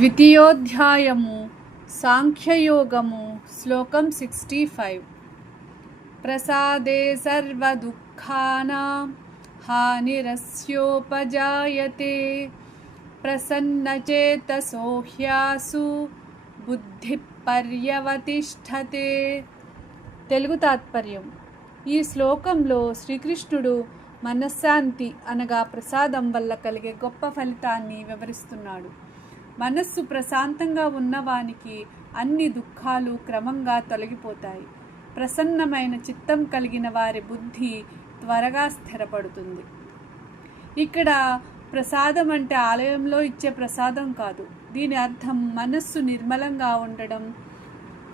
ద్వితీయోధ్యాయము సాంఖ్యయోగము శ్లోకం 65. ప్రసాదే సర్వదుఃఖానాం హానిరస్యోపజాయతే ప్రసన్నచేతసో హ్యాసు బుద్ధి పర్యవతిష్ఠతే. తెలుగు తాత్పర్యం. ఈ శ్లోకంలో శ్రీకృష్ణుడు మనశ్శాంతి అనగా ప్రసాదం వల్ల కలిగే గొప్ప ఫలితాన్ని వివరిస్తున్నాడు. మనస్సు ప్రశాంతంగా ఉన్నవానికి అన్ని దుఃఖాలు క్రమంగా తొలగిపోతాయి. ప్రసన్నమైన చిత్తం కలిగిన వారి బుద్ధి త్వరగా స్థిరపడుతుంది. ఇక్కడ ప్రసాదం అంటే ఆలయంలో ఇచ్చే ప్రసాదం కాదు. దీని అర్థం మనస్సు నిర్మలంగా ఉండడం,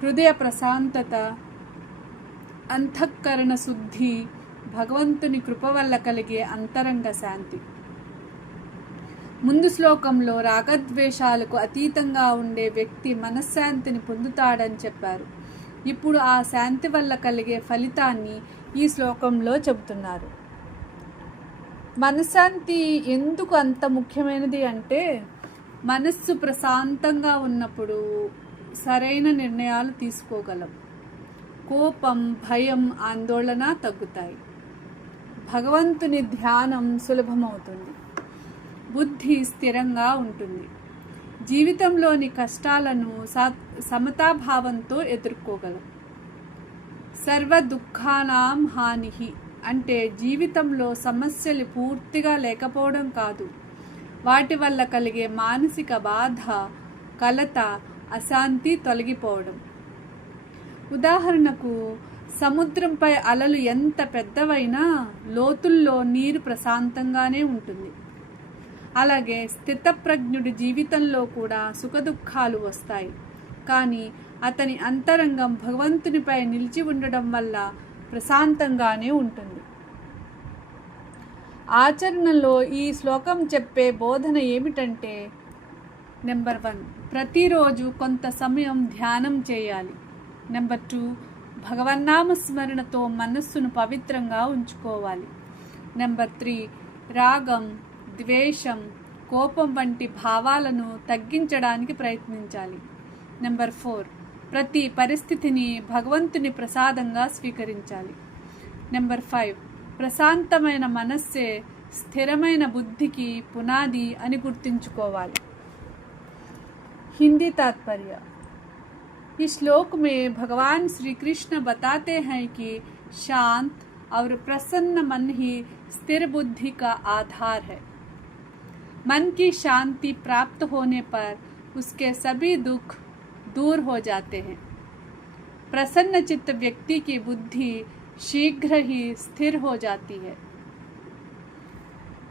హృదయ ప్రశాంతత, అంతఃకరణ శుద్ధి, భగవంతుని కృప వల్ల కలిగే అంతరంగ శాంతి. ముందు శ్లోకంలో రాగద్వేషాలకు అతీతంగా ఉండే వ్యక్తి మనశ్శాంతిని పొందుతాడని చెప్పారు. ఇప్పుడు ఆ శాంతి వల్ల కలిగే ఫలితాన్ని ఈ శ్లోకంలో చెబుతున్నారు. మనశ్శాంతి ఎందుకు అంత ముఖ్యమైనది అంటే, మనస్సు ప్రశాంతంగా ఉన్నప్పుడు సరైన నిర్ణయాలు తీసుకోగలం. కోపం, భయం, ఆందోళన తగ్గుతాయి. భగవంతుని ధ్యానం సులభమవుతుంది. బుద్ధి స్థిరంగా ఉంటుంది. జీవితంలోని కష్టాలను సమతాభావంతో ఎదుర్కోగలం. సర్వ దుఃఖానాం హానిహి అంటే జీవితంలో సమస్యలు పూర్తిగా లేకపోవడం కాదు, వాటి వల్ల కలిగే మానసిక బాధ, కలత, అశాంతి తొలగిపోవడం. ఉదాహరణకు, సముద్రంపై అలలు ఎంత పెద్దవైనా లోతుల్లో నీరు ప్రశాంతంగానే ఉంటుంది. అలాగే స్థితప్రజ్ఞుడి జీవితంలో కూడా సుఖదుఖాలు వస్తాయి, కానీ అతని అంతరంగం భగవంతునిపై నిలిచి ఉండడం వల్ల ప్రశాంతంగానే ఉంటుంది. ఆచరణలో ఈ శ్లోకం చెప్పే బోధన ఏమిటంటే, నెంబర్ 1, ప్రతిరోజు కొంత సమయం ధ్యానం చేయాలి. నెంబర్ 2, భగవన్నామ స్మరణతో మనస్సును పవిత్రంగా ఉంచుకోవాలి. నెంబర్ 3, రాగం, ద్వేషం, కోపం వంటి భావాలను తగ్గించడానికి ప్రయత్నించాలి. నెంబర్ 4, ప్రతి పరిస్థితిని భగవంతుని ప్రసాదంగా స్వీకరించాలి. నెంబర్ 5, ప్రశాంతమైన మనస్సే స్థిరమైన బుద్ధికి పునాది అని గుర్తుంచుకోవాలి. हिंदी तात्पर्य. इस श्लोक में भगवान श्री कृष्ण बताते हैं कि शांत और प्रसन्न मन ही स्थिर बुद्धि का आधार है. मन की शांति प्राप्त होने पर उसके सभी दुख दूर हो जाते हैं. प्रसन्न चित्त व्यक्ति की बुद्धि शीघ्र ही स्थिर हो जाती है.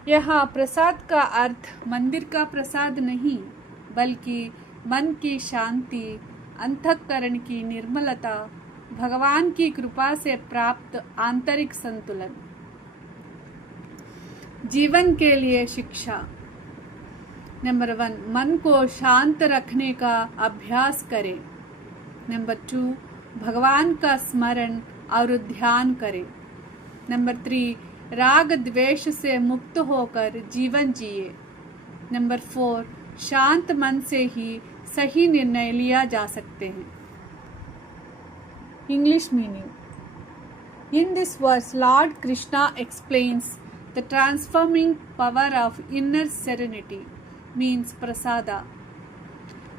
यहाँ प्रसाद का अर्थ मंदिर का प्रसाद नहीं, बल्कि मन की शांति, अंतःकरण की निर्मलता, भगवान की कृपा से प्राप्त आंतरिक संतुलन. जीवन के लिए शिक्षा. नंबर 1, मन को शांत रखने का अभ्यास करें. नंबर 2, भगवान का स्मरण और ध्यान करें. नंबर 3, राग द्वेष से मुक्त होकर जीवन जिए. नंबर 4, शांत मन से ही सही निर्णय लिया जा सकते हैं. English meaning. In this verse, Lord Krishna explains the transforming power of inner serenity, means prasada.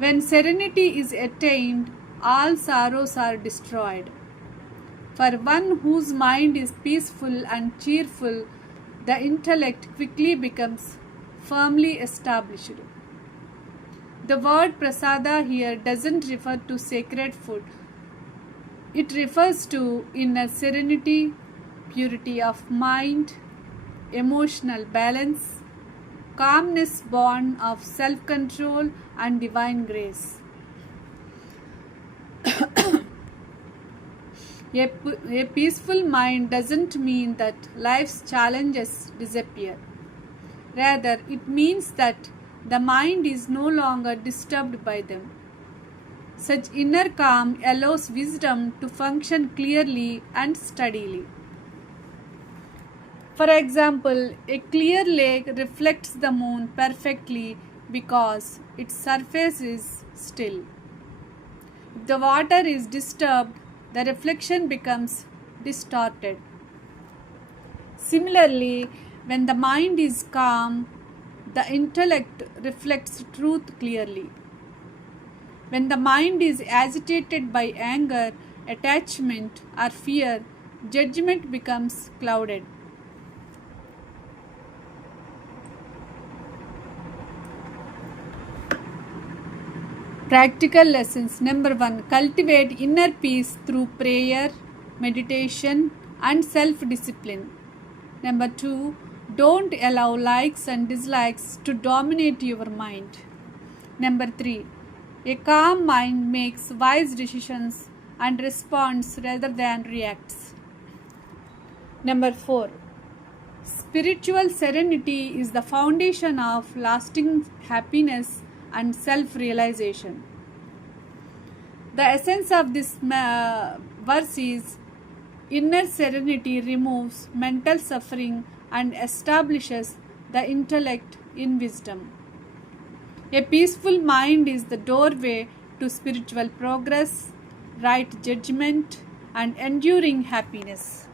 When serenity is attained, all sorrows are destroyed. For one whose mind is peaceful and cheerful, the intellect quickly becomes firmly established. The word prasada here doesn't refer to sacred food. It refers to inner serenity, purity of mind, emotional balance, calmness born of self-control and divine grace. A peaceful mind doesn't mean that life's challenges disappear. Rather, it means that the mind is no longer disturbed by them. Such inner calm allows wisdom to function clearly and steadily. For example, a clear lake reflects the moon perfectly, because its surface is still. If the water is disturbed, the reflection becomes distorted. Similarly, when the mind is calm, the intellect reflects truth clearly. When the mind is agitated by anger, attachment, or fear, judgment becomes clouded. Practical lessons. Number 1. Cultivate inner peace through prayer, meditation, and self-discipline. Number 2. Don't allow likes and dislikes to dominate your mind. Number 3. A calm mind makes wise decisions and responds rather than reacts. Number 4. Spiritual serenity is the foundation of lasting happiness and self-realization. The essence of this verse is inner serenity removes mental suffering and establishes the intellect in wisdom. A peaceful mind is the doorway to spiritual progress, right judgment, and enduring happiness.